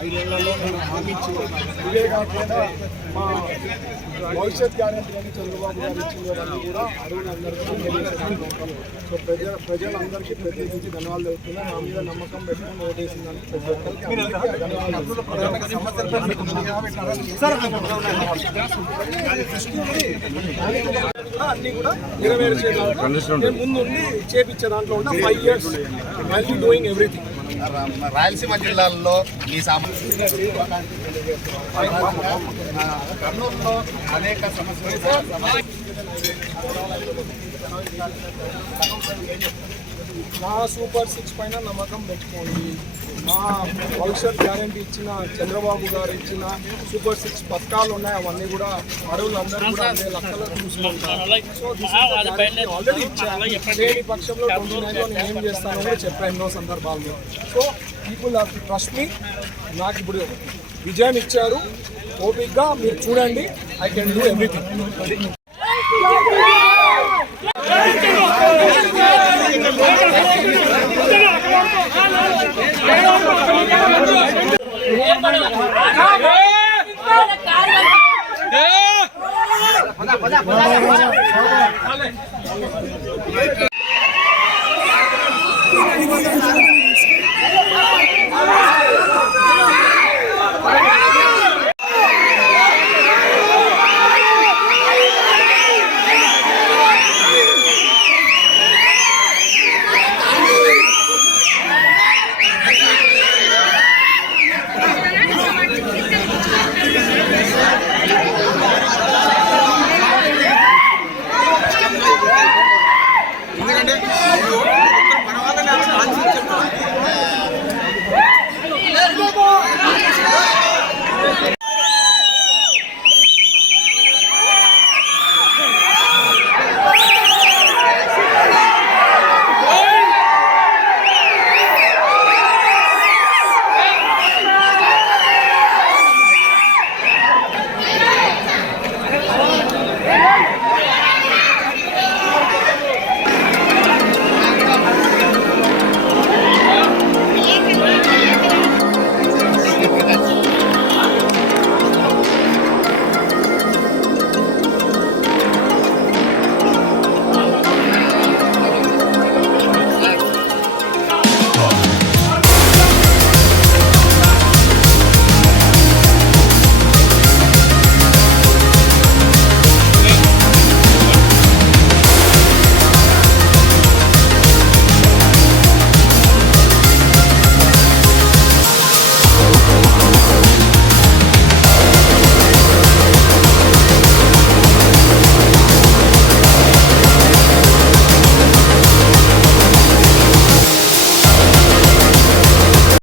5 ఏళ్లలో నేను హామీ ఇచ్చింది. ఇవే కాకుండా మా భవిష్యత్ గ్యారెంటీ అని చంద్రబాబు గారు ఇచ్చినవన్నీ కూడా అడుగులందరికీ అందజేసేదానికి ఉంటాం. సో ప్రజలందరికీ ప్రత్యేకించి ధన్యవాదాలు చెప్తున్నా. నా మీద నమ్మకం పెట్టుకుని ఓటేసిందని ప్రతి ఒక్కరికి అన్ని కూడా నెరవేర్చే ముందుండి చేపించే దాంట్లో ఉన్న 5 years I'll be doing everything. Rayalaseema జిల్లాల్లో ఈ కర్నూలులో అనేక సమస్యలు నా సూపర్ 6 పైన నమ్మకం పెట్టుకోండి. మా భవిష్యత్ గ్యారెంటీ ఇచ్చిన చంద్రబాబు గారు ఇచ్చిన సూపర్ 6 పథకాలు ఉన్నాయి. అవన్నీ కూడా అడవులందరూ కూడా అదే లెక్కలో చూసుకుంటారు. సో ఆల్రెడీ ఇచ్చాను. లేని పక్షంలో 29లో నేను ఏం చేస్తానో కూడా చెప్పాను ఎన్నో సందర్భాల్లో. So people have to trust me. నాకు ఇప్పుడు విజయం ఇచ్చారు. ఓపిక్గా మీరు చూడండి. I can do everything. Pode